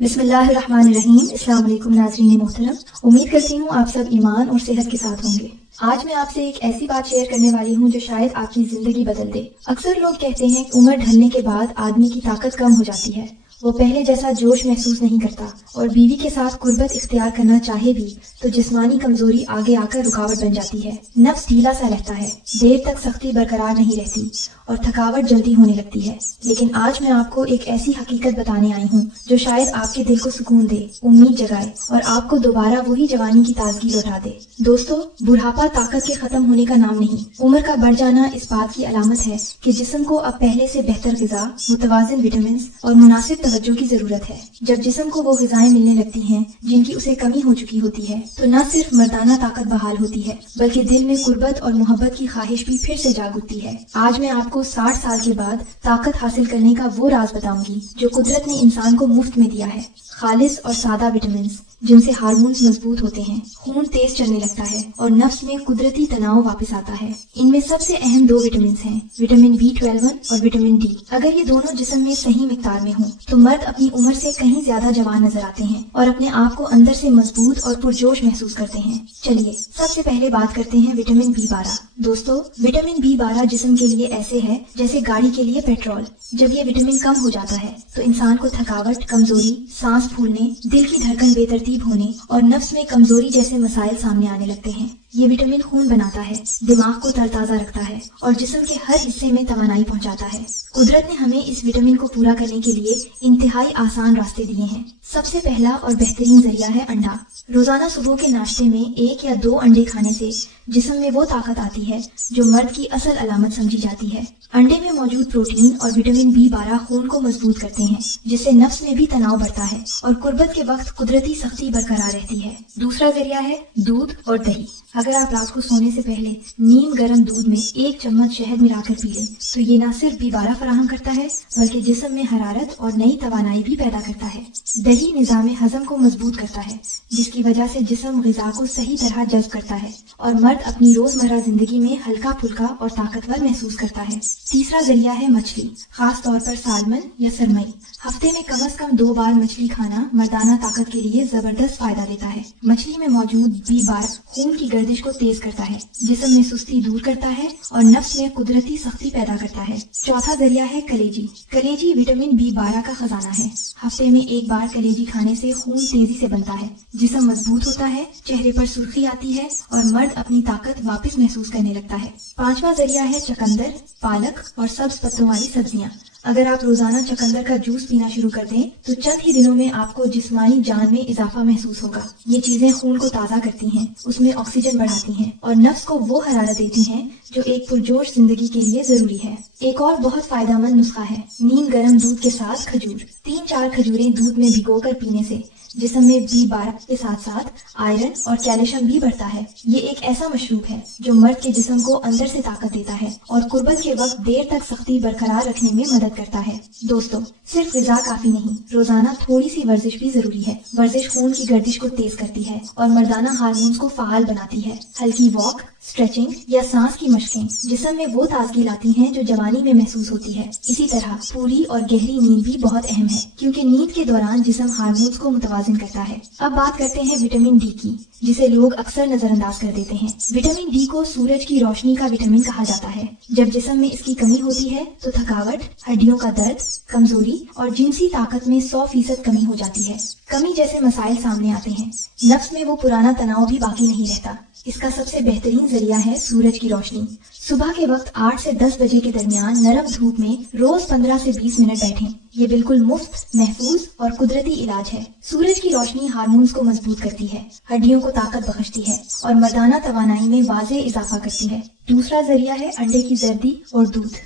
بسم اللہ الرحمن الرحیم۔ السلام علیکم ناظرین محترم، امید کرتی ہوں آپ سب ایمان اور صحت کے ساتھ ہوں گے۔ آج میں آپ سے ایک ایسی بات شیئر کرنے والی ہوں جو شاید آپ کی زندگی بدل دے۔ اکثر لوگ کہتے ہیں کہ عمر ڈھلنے کے بعد آدمی کی طاقت کم ہو جاتی ہے، وہ پہلے جیسا جوش محسوس نہیں کرتا، اور بیوی کے ساتھ قربت اختیار کرنا چاہے بھی تو جسمانی کمزوری آگے آ کر رکاوٹ بن جاتی ہے، نفس ڈھیلا سا رہتا ہے، دیر تک سختی برقرار نہیں رہتی اور تھکاوٹ جلدی ہونے لگتی ہے۔ لیکن آج میں آپ کو ایک ایسی حقیقت بتانے آئی ہوں جو شاید آپ کے دل کو سکون دے، امید جگائے اور آپ کو دوبارہ وہی جوانی کی تازگی لوٹا دے۔ دوستو، بڑھاپا طاقت کے ختم ہونے کا نام نہیں، عمر کا بڑھ جانا اس بات کی علامت ہے کہ جسم کو اب پہلے سے بہتر غذا، متوازن وٹامنز اور مناسب توجہ کی ضرورت ہے۔ جب جسم کو وہ غذائیں ملنے لگتی ہیں جن کی اسے کمی ہو چکی ہوتی ہے تو نہ صرف مردانہ طاقت بحال ہوتی ہے بلکہ دل میں قربت اور محبت کی خواہش بھی پھر سے جاگ اٹھتی ہے۔ آج میں آپ کو 60 سال کے بعد طاقت حاصل کرنے کا وہ راز بتاؤں گی جو قدرت نے انسان کو مفت میں دیا ہے، خالص اور سادہ وٹامنز جن سے ہارمونز مضبوط ہوتے ہیں، خون تیز چلنے لگتا ہے اور نفس میں قدرتی تناؤ واپس آتا ہے۔ ان میں سب سے اہم دو وٹامنز ہیں، وٹامن B12 اور وٹامن D۔ اگر یہ دونوں جسم میں صحیح مقدار میں ہوں تو مرد اپنی عمر سے کہیں زیادہ جوان نظر آتے ہیں اور اپنے آپ کو اندر سے مضبوط اور پرجوش محسوس کرتے ہیں۔ چلیے سب سے پہلے بات کرتے ہیں وٹامن B12۔ دوستو، وٹامن B12 جسم کے لیے ایسے ہے جیسے گاڑی کے لیے پیٹرول۔ جب یہ وٹامن کم ہو جاتا ہے تو انسان کو تھکاوٹ، کمزوری، سانس پھولنے، دل کی دھڑکن بے ترتیب ہونے اور نفس میں کمزوری جیسے مسائل سامنے آنے لگتے ہیں۔ یہ وٹامن خون بناتا ہے، دماغ کو تر تازہ رکھتا ہے اور جسم کے ہر حصے میں توانائی پہنچاتا ہے۔ قدرت نے ہمیں اس وٹامن کو پورا کرنے کے لیے انتہائی آسان راستے دیے ہیں۔ سب سے پہلا اور بہترین ذریعہ ہے انڈا۔ روزانہ صبح کے ناشتے میں 1 یا 2 انڈے کھانے سے جسم میں وہ طاقت آتی ہے جو مرد کی اصل علامت سمجھی جاتی ہے۔ انڈے میں موجود پروٹین اور وٹامن B12 خون کو مضبوط کرتے ہیں جس سے نفس میں بھی تناؤ بڑھتا ہے اور قربت کے وقت قدرتی سختی برقرار رہتی ہے۔ دوسرا ذریعہ ہے دودھ اور دہی۔ اگر آپ رات کو سونے سے پہلے نیم گرم دودھ میں 1 چمچ شہد ملا کر پی لیں تو یہ نہ صرف B12 فراہم کرتا ہے بلکہ جسم میں حرارت اور نئی توانائی بھی پیدا کرتا ہے۔ دہی نظام ہضم کو مضبوط کرتا ہے جس کی وجہ سے جسم غذا کو صحیح طرح جذب کرتا ہے اور مرد اپنی روزمرہ زندگی میں ہلکا پھلکا اور طاقتور محسوس کرتا ہے۔ تیسرا ذریعہ ہے مچھلی، خاص طور پر سالمن یا سرمئی۔ ہفتے میں کم از کم 2 بار مچھلی کھانا مردانہ طاقت کے لیے زبردست فائدہ دیتا ہے۔ مچھلی میں موجود B12 خون کی گردش کو تیز کرتا ہے، جسم میں سستی دور کرتا ہے اور نفس میں قدرتی سختی پیدا کرتا ہے۔ چوتھا ذریعہ ہے کلیجی۔ کلیجی وٹامن B12 کا خزانہ ہے۔ ہفتے میں 1 بار کلیجی کھانے سے خون تیزی سے بنتا ہے، جسم مضبوط ہوتا ہے، چہرے پر سرخی آتی ہے اور مرد اپنی طاقت واپس محسوس کرنے لگتا ہے۔ پانچواں ذریعہ ہے چقندر، پالک اور سبز پتوں والی سبزیاں۔ اگر آپ روزانہ چقندر کا جوس پینا شروع کر دیں تو چند ہی دنوں میں آپ کو جسمانی جان میں اضافہ محسوس ہوگا۔ یہ چیزیں خون کو تازہ کرتی ہیں، اس میں آکسیجن بڑھاتی ہیں اور نفس کو وہ حرارت دیتی ہیں جو ایک پرجوش زندگی کے لیے ضروری ہے۔ ایک اور بہت فائدہ مند نسخہ ہے نیم گرم دودھ کے ساتھ کھجور۔ 3-4 کھجوریں دودھ میں بھگو کر پینے سے جسم میں B12 کے ساتھ ساتھ آئرن اور کیلشیم بھی بڑھتا ہے۔ یہ ایک ایسا مشروب ہے جو مرد کے جسم کو اندر سے طاقت دیتا ہے اور قربت کے وقت دیر تک سختی برقرار رکھنے میں مدد کرتا ہے۔ دوستو، صرف غذا کافی نہیں، روزانہ تھوڑی سی ورزش بھی ضروری ہے۔ ورزش خون کی گردش کو تیز کرتی ہے اور مردانہ ہارمونز کو فعال بناتی ہے۔ ہلکی واک، اسٹریچنگ یا سانس کی مشقیں جسم میں وہ تازگی لاتی ہیں جو جوانی میں محسوس ہوتی ہے۔ اسی طرح پوری اور گہری نیند بھی بہت اہم ہے کیونکہ نیند کے دوران جسم ہارمونز کو متوازن کرتا ہے۔ اب بات کرتے ہیں وٹامن D کی، جسے لوگ اکثر نظر انداز کر دیتے ہیں۔ وٹامن D کو سورج کی روشنی کا وٹامن کہا جاتا ہے۔ جب جسم میں اس کی کمی ہوتی ہے تو تھکاوٹ، ہڈیوں کا درد، کمزوری اور جنسی طاقت میں 100% کمی ہو جاتی ہے۔ کمی جیسے مسائل سامنے آتے ہیں، نفس میں وہ پرانا تناؤ بھی باقی نہیں رہتا۔ اس کا سب سے بہترین ذریعہ ہے سورج کی روشنی۔ صبح کے وقت 8 سے 10 بجے کے درمیان نرم دھوپ میں روز 15 سے 20 منٹ بیٹھیں۔ یہ بالکل مفت، محفوظ اور قدرتی علاج ہے۔ سورج کی روشنی ہارمونز کو مضبوط کرتی ہے، ہڈیوں کو طاقت بخشتی ہے اور مردانہ توانائی میں واضح اضافہ کرتی ہے۔ دوسرا ذریعہ ہے انڈے کی زردی اور دودھ۔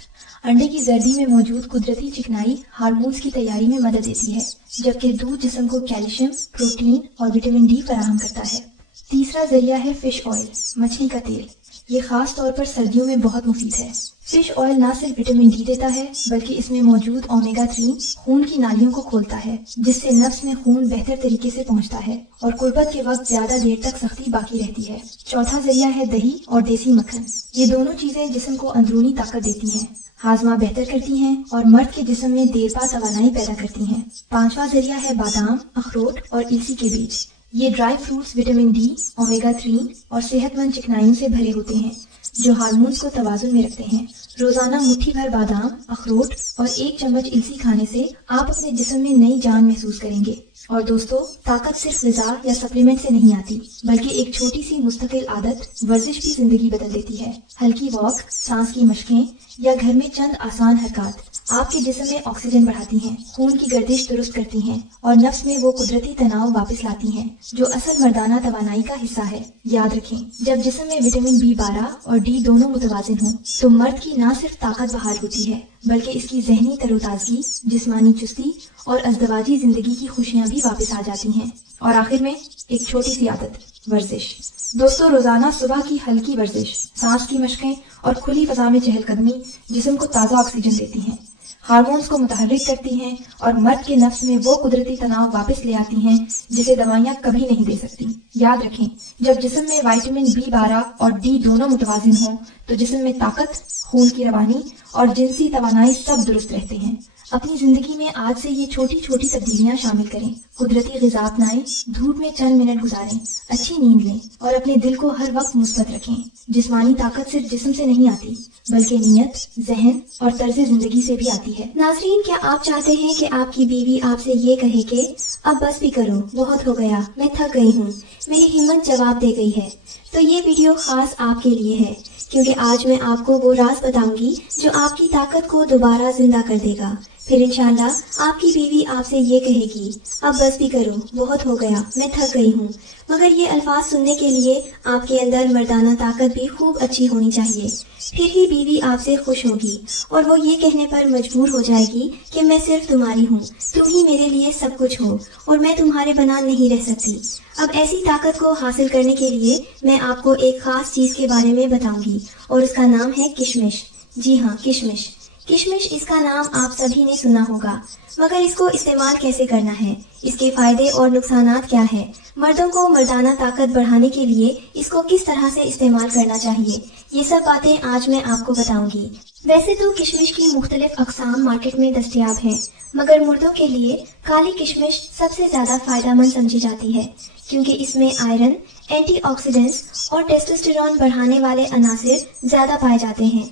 انڈے کی زردی میں موجود قدرتی چکنائی ہارمونز کی تیاری میں مدد دیتی ہے، جبکہ دودھ جسم کو کیلشیم، پروٹین اور وٹامن D فراہم کرتا ہے۔ تیسرا ذریعہ ہے فش آئل، مچھلی کا تیل۔ یہ خاص طور پر سردیوں میں بہت مفید ہے۔ فش آئل نہ صرف وٹامن ڈی دیتا ہے بلکہ اس میں موجود اومیگا 3 خون کی نالیوں کو کھولتا ہے، جس سے نفس میں خون بہتر طریقے سے پہنچتا ہے اور قربت کے وقت زیادہ دیر تک سختی باقی رہتی ہے۔ چوتھا ذریعہ ہے دہی اور دیسی مکھن۔ یہ دونوں چیزیں جسم کو اندرونی طاقت دیتی ہیں، ہاضمہ بہتر کرتی ہیں اور مرد کے جسم میں دیر پا توانائی پیدا کرتی ہیں۔ پانچواں ذریعہ ہے بادام، اخروٹ اور السی کے بیج۔ یہ dry fruits vitamin D, omega 3 اور صحت مند چکنائیوں سے بھرے ہوتے ہیں جو ہارمونز کو توازن میں رکھتے ہیں۔ روزانہ مٹھی بھر بادام، اخروٹ اور 1 چمچ السی کھانے سے آپ اپنے جسم میں نئی جان محسوس کریں گے۔ اور دوستو، طاقت صرف غذا یا سپلیمنٹ سے نہیں آتی بلکہ ایک چھوٹی سی مستقل عادت، ورزش بھی زندگی بدل دیتی ہے۔ ہلکی واک، سانس کی مشقیں یا گھر میں چند آسان حرکات آپ کے جسم میں آکسیجن بڑھاتی ہیں، خون کی گردش درست کرتی ہیں اور نفس میں وہ قدرتی تناؤ واپس لاتی ہیں جو اصل مردانہ توانائی کا حصہ ہے۔ یاد رکھیں، جب جسم میں وٹامن B12 اور ڈی دونوں متوازن ہوں تو مرد کی نہ صرف طاقت بحال ہوتی ہے بلکہ اس کی ذہنی تر و تازگی، جسمانی چستی اور ازدواجی زندگی کی خوشیاں بھی واپس آ جاتی ہیں۔ اور آخر میں ایک چھوٹی سی عادت، ورزش۔ دوستو، روزانہ صبح کی ہلکی ورزش، سانس کی مشقیں اور کھلی فضا میں چہل قدمی جسم کو تازہ آکسیجن دیتی ہیں، ہارمونز کو متحرک کرتی ہیں اور مرد کے نفس میں وہ قدرتی تناؤ واپس لے آتی ہیں جسے دوائیاں کبھی نہیں دے سکتی۔ یاد رکھیں، جب جسم میں وٹامن B12 اور ڈی دونوں متوازن ہوں تو جسم میں طاقت، خون کی روانی اور جنسی توانائی سب درست رہتے ہیں۔ اپنی زندگی میں آج سے یہ چھوٹی چھوٹی تبدیلیاں شامل کریں۔ قدرتی غذا اپنائیں، دھوپ میں چند منٹ گزاریں، اچھی نیند لیں اور اپنے دل کو ہر وقت مثبت رکھیں۔ جسمانی طاقت صرف جسم سے نہیں آتی بلکہ نیت، ذہن اور طرز زندگی سے بھی آتی ہے۔ ناظرین، کیا آپ چاہتے ہیں کہ آپ کی بیوی آپ سے یہ کہے کہ اب بس بھی کرو، بہت ہو گیا، میں تھک گئی ہوں، میری ہمت جواب دے گئی ہے؟ تو یہ ویڈیو خاص آپ کے لیے ہے، کیونکہ آج میں آپ کو وہ راز بتاؤں گی جو آپ کی طاقت کو دوبارہ زندہ کر دے گا۔ پھر انشاءاللہ آپ کی بیوی آپ سے یہ کہے گی، اب بس بھی کرو، بہت ہو گیا، میں تھک گئی ہوں۔ مگر یہ الفاظ سننے کے لیے آپ کے اندر مردانہ طاقت بھی خوب اچھی ہونی چاہیے، پھر ہی بیوی آپ سے خوش ہوگی اور وہ یہ کہنے پر مجبور ہو جائے گی کہ میں صرف تمہاری ہوں، تم ہی میرے لیے سب کچھ ہو اور میں تمہارے بنا نہیں رہ سکتی۔ اب ایسی طاقت کو حاصل کرنے کے لیے میں آپ کو ایک خاص چیز کے بارے میں بتاؤں گی اور اس کا نام ہے کشمش۔ جی ہاں، کشمش۔ کشمش، اس کا نام آپ سبھی نے سنا ہوگا، مگر اس کو استعمال کیسے کرنا ہے، اس کے فائدے اور نقصانات کیا ہے، مردوں کو مردانہ طاقت بڑھانے کے لیے اس کو کس طرح سے استعمال کرنا چاہیے، یہ سب باتیں آج میں آپ کو بتاؤں گی۔ ویسے تو کشمش کی مختلف اقسام مارکیٹ میں دستیاب ہیں، مگر مردوں کے لیے کالی کشمش سب سے زیادہ فائدہ مند سمجھی جاتی ہے، کیونکہ اس میں آئرن، اینٹی آکسیڈنٹس اور ٹیسٹوسٹیرون بڑھانے والے عناصر زیادہ پائے جاتے ہیں۔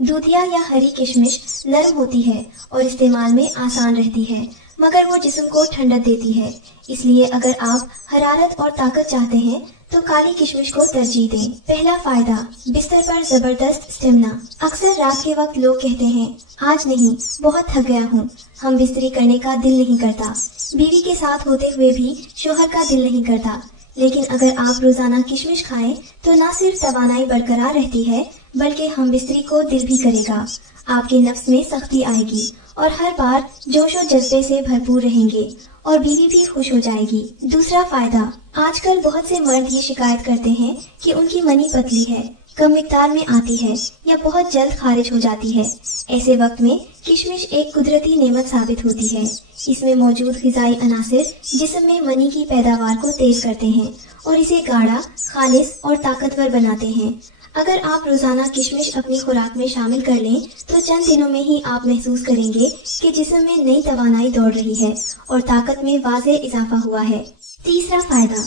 دودھیا یا ہری کشمش نرم ہوتی ہے اور استعمال میں آسان رہتی ہے، مگر وہ جسم کو ٹھنڈک دیتی ہے، اس لیے اگر آپ حرارت اور طاقت چاہتے ہیں تو کالی کشمش کو ترجیح دیں۔ پہلا فائدہ، بستر پر زبردست اسٹیمنا۔ اکثر رات کے وقت لوگ کہتے ہیں، آج نہیں، بہت تھک گیا ہوں، ہم بستری کرنے کا دل نہیں کرتا۔ بیوی کے ساتھ ہوتے ہوئے بھی شوہر کا دل نہیں کرتا، لیکن اگر آپ روزانہ کشمش کھائیں تو نہ صرف توانائی برقرار رہتی ہے بلکہ ہم بستری کو دل بھی کرے گا، آپ کے نفس میں سختی آئے گی اور ہر بار جوش و جذبے سے بھرپور رہیں گے اور بیوی بھی خوش ہو جائے گی۔ دوسرا فائدہ، آج کل بہت سے مرد یہ شکایت کرتے ہیں کہ ان کی منی پتلی ہے، کم مقدار میں آتی ہے یا بہت جلد خارج ہو جاتی ہے۔ ایسے وقت میں کشمش ایک قدرتی نعمت ثابت ہوتی ہے۔ اس میں موجود غذائی عناصر جسم میں منی کی پیداوار کو تیز کرتے ہیں اور اسے گاڑھا، خالص اور طاقتور بناتے ہیں۔ اگر آپ روزانہ کشمش اپنی خوراک میں شامل کر لیں تو چند دنوں میں ہی آپ محسوس کریں گے کہ جسم میں نئی توانائی دوڑ رہی ہے اور طاقت میں واضح اضافہ ہوا ہے۔ تیسرا فائدہ،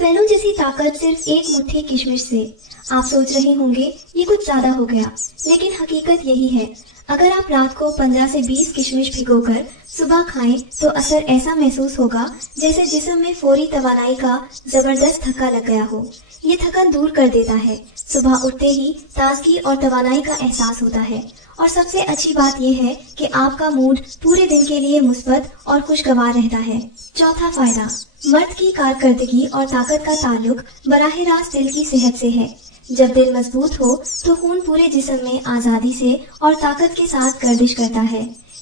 بیلوں جیسی طاقت صرف ایک مٹھی کشمش سے۔ آپ سوچ رہے ہوں گے یہ کچھ زیادہ ہو گیا، لیکن حقیقت یہی ہے۔ اگر آپ رات کو 15 سے 20 کشمش بھگو کر صبح کھائیں تو اثر ایسا محسوس ہوگا جیسے جسم میں فوری توانائی کا زبردست دھکا لگ گیا ہو۔ یہ تھکن دور کر دیتا ہے، صبح اٹھتے ہی تازگی اور توانائی کا احساس ہوتا ہے، اور سب سے اچھی بات یہ ہے کہ آپ کا موڈ پورے دن کے لیے مثبت اور خوشگوار رہتا ہے۔ چوتھا فائدہ، مرد کی کارکردگی اور طاقت کا تعلق براہ راست دل کی صحت سے ہے۔ جب دل مضبوط ہو تو خون پورے جسم میں آزادی سے اور طاقت کے ساتھ گردش کرتا ہے۔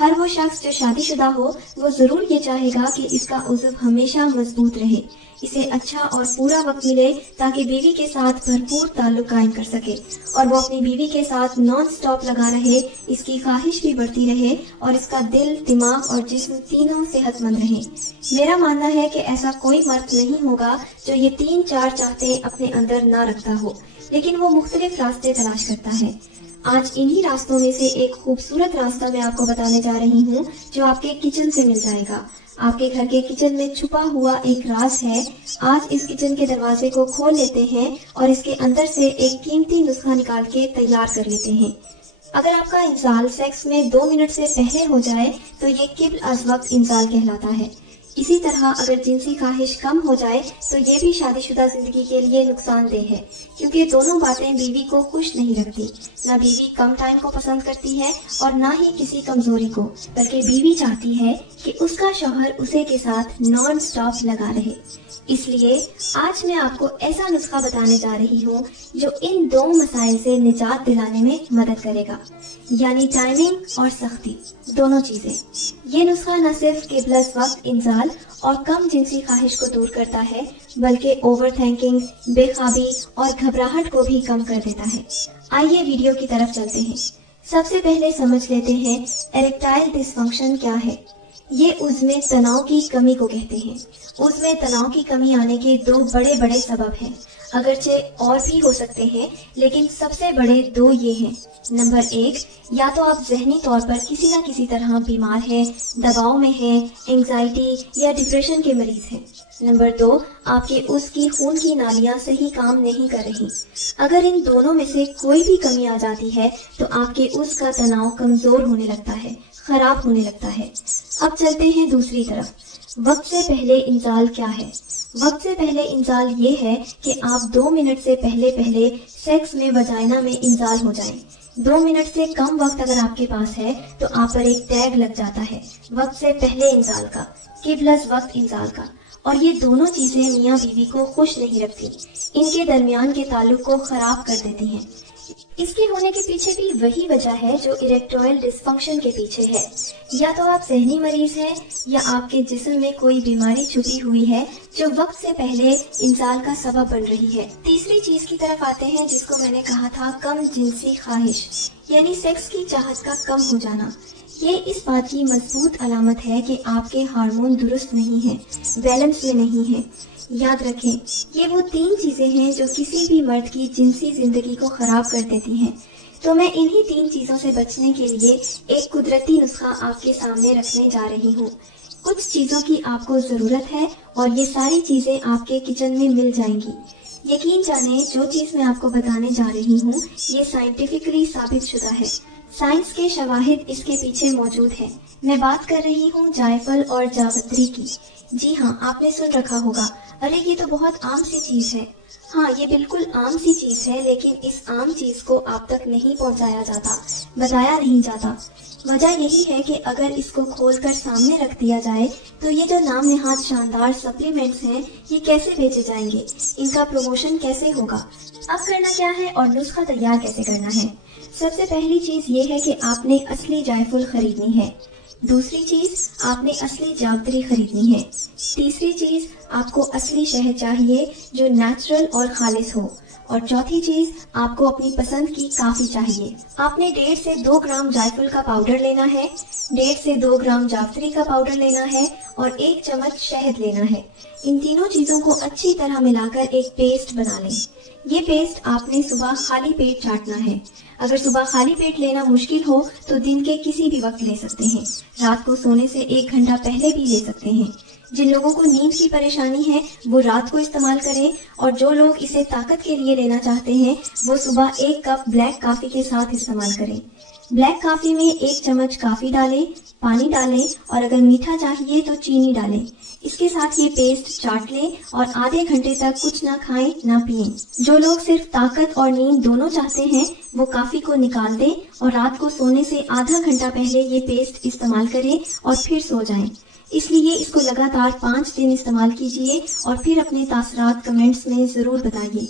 ہر وہ شخص جو شادی شدہ ہو وہ ضرور یہ چاہے گا کہ اس کا عضو ہمیشہ مضبوط رہے، اسے اچھا اور پورا وقت ملے تاکہ بیوی کے ساتھ بھرپور تعلق قائم کر سکے، اور وہ اپنی بیوی کے ساتھ نان سٹاپ لگا رہے، اس کی خواہش بھی بڑھتی رہے اور اس کا دل، دماغ اور جسم تینوں صحت مند رہیں۔ میرا ماننا ہے کہ ایسا کوئی مرد نہیں ہوگا جو یہ 3-4 چاہتے اپنے اندر نہ رکھتا ہو، لیکن وہ مختلف راستے تلاش کرتا ہے۔ آج انہی راستوں میں سے ایک خوبصورت راستہ میں آپ کو بتانے جا رہی ہوں جو آپ کے کچن سے مل جائے گا۔ آپ کے گھر کے کچن میں چھپا ہوا ایک راز ہے۔ آج اس کچن کے دروازے کو کھول لیتے ہیں اور اس کے اندر سے ایک قیمتی نسخہ نکال کے تیار کر لیتے ہیں۔ اگر آپ کا انزال سیکس میں 2 منٹ سے پہلے ہو جائے تو یہ قبل از وقت انزال کہلاتا ہے۔ اسی طرح اگر جنسی خواہش کم ہو جائے تو یہ بھی شادی شدہ زندگی کے لیے نقصان دہ ہے، کیونکہ یہ دونوں باتیں بیوی کو خوش نہیں رکھتی۔ نہ بیوی کم ٹائم کو پسند کرتی ہے اور نہ ہی کسی کمزوری کو، بلکہ بیوی چاہتی ہے کہ اس کا شوہر اسے کے ساتھ نان سٹاپ لگا رہے۔ اس لیے آج میں آپ کو ایسا نسخہ بتانے جا رہی ہوں جو ان 2 مسائل سے نجات دلانے میں مدد کرے گا، یعنی ٹائمنگ اور سختی، دونوں چیزیں۔ یہ نسخہ نہ صرف قبل از وقت انزال اور کم جنسی خواہش کو دور کرتا ہے، بلکہ اوور تھنکنگ، بے خوابی اور گھبراہٹ کو بھی کم کر دیتا ہے۔ آئیے ویڈیو کی طرف چلتے ہیں۔ سب سے پہلے سمجھ لیتے ہیں اریکٹائل ڈس فنکشن کیا ہے۔ یہ عضو تناؤ کی کمی کو کہتے ہیں۔ عضو تناؤ کی کمی آنے کے 2 بڑے سبب ہیں، اگرچہ اور بھی ہو سکتے ہیں، لیکن سب سے بڑے 2 یہ ہیں۔ نمبر 1، یا تو آپ ذہنی طور پر کسی نہ کسی طرح بیمار ہیں، دباؤ میں ہیں، انگزائٹی یا ڈپریشن کے مریض ہیں۔ نمبر 2، آپ کے عضو کی خون کی نالیاں صحیح کام نہیں کر رہی۔ اگر ان دونوں میں سے کوئی بھی کمی آ جاتی ہے تو آپ کے عضو کا تناؤ کمزور ہونے لگتا ہے، خراب ہونے لگتا ہے۔ اب چلتے ہیں دوسری طرف۔ وقت سے پہلے انزال کیا ہے؟ وقت سے پہلے انزال یہ ہے کہ آپ 2 منٹ سے پہلے سیکس میں وجائنا میں انزال ہو جائیں۔ 2 منٹ سے کم وقت اگر آپ کے پاس ہے تو آپ پر ایک ٹیگ لگ جاتا ہے وقت سے پہلے انزال کا، قبل از وقت انزال کا، اور یہ دونوں چیزیں میاں بیوی کو خوش نہیں رکھتی، ان کے درمیان کے تعلق کو خراب کر دیتی ہیں۔ اس کے ہونے کے پیچھے بھی وہی وجہ ہے جو اریکٹائل ڈس فنکشن کے پیچھے ہے۔ یا تو آپ ذہنی مریض ہیں یا آپ کے جسم میں کوئی بیماری چھپی ہوئی ہے جو وقت سے پہلے انزال کا سبب بن رہی ہے۔ تیسری چیز کی طرف آتے ہیں جس کو میں نے کہا تھا کم جنسی خواہش، یعنی سیکس کی چاہت کا کم ہو جانا۔ یہ اس بات کی مضبوط علامت ہے کہ آپ کے ہارمون درست نہیں ہیں، بیلنس میں نہیں ہیں۔ یاد رکھیں، یہ وہ 3 چیزیں ہیں جو کسی بھی مرد کی جنسی زندگی کو خراب کر دیتی ہیں۔ تو میں انہی 3 چیزوں سے بچنے کے لیے ایک قدرتی نسخہ آپ کے سامنے رکھنے جا رہی ہوں۔ کچھ چیزوں کی آپ کو ضرورت ہے اور یہ ساری چیزیں آپ کے کچن میں مل جائیں گی۔ یقین جانیں، جو چیز میں آپ کو بتانے جا رہی ہوں یہ سائنٹیفکلی ثابت شدہ ہے۔ سائنس کے شواہد اس کے پیچھے موجود ہیں۔ میں بات کر رہی ہوں جائفل اور جاوتری کی۔ جی ہاں، آپ نے سن رکھا ہوگا، ارے یہ تو بہت عام سی چیز ہے۔ ہاں، یہ بالکل عام سی چیز ہے، لیکن اس عام چیز کو آپ تک نہیں پہنچایا جاتا، بتایا نہیں جاتا۔ وجہ یہی ہے کہ اگر اس کو کھول کر سامنے رکھ دیا جائے تو یہ جو نام نہاد شاندار سپلیمنٹس ہیں یہ کیسے بیچے جائیں گے، ان کا پروموشن کیسے ہوگا۔ اب کرنا کیا ہے اور نسخہ تیار کیسے کرنا ہے؟ سب سے پہلی چیز یہ ہے کہ آپ نے اصلی جائفل خریدنی ہے۔ دوسری چیز، آپ نے اصلی جاوتری خریدنی ہے۔ تیسری چیز، آپ کو اصلی شہد چاہیے جو نیچرل اور خالص ہو۔ اور چوتھی چیز، آپ کو اپنی پسند کی کافی چاہیے۔ آپ نے 1.5 سے 2 گرام جائفل کا پاؤڈر لینا ہے، 1.5 سے 2 گرام جاوتری کا پاؤڈر لینا ہے اور 1 چمچ شہد لینا ہے۔ ان تینوں چیزوں کو اچھی طرح ملا کر ایک پیسٹ بنا لیں۔ یہ پیسٹ آپ نے صبح خالی پیٹ چاٹنا ہے۔ اگر صبح خالی پیٹ لینا مشکل ہو تو دن کے کسی بھی وقت لے سکتے ہیں، رات کو سونے سے 1 گھنٹہ پہلے بھی لے سکتے ہیں۔ جن لوگوں کو نیند کی پریشانی ہے وہ رات کو استعمال کریں، اور جو لوگ اسے طاقت کے لیے لینا چاہتے ہیں وہ صبح 1 کپ بلیک کافی کے ساتھ استعمال کریں۔ بلیک کافی میں 1 چمچ کافی ڈالیں، پانی ڈالیں اور اگر میٹھا چاہیے تو چینی ڈالیں۔ اس کے ساتھ یہ پیسٹ چاٹ لیں اور آدھے گھنٹے تک کچھ نہ کھائیں نہ پئیں۔ جو لوگ صرف طاقت اور نیند دونوں چاہتے ہیں وہ کافی کو نکال دیں اور رات کو سونے سے آدھا گھنٹہ پہلے یہ پیسٹ استعمال کریں اور پھر سو جائیں۔ اس لیے اس کو لگاتار 5 دن استعمال کیجیے اور پھر اپنے تاثرات کمنٹس میں ضرور بتائیے۔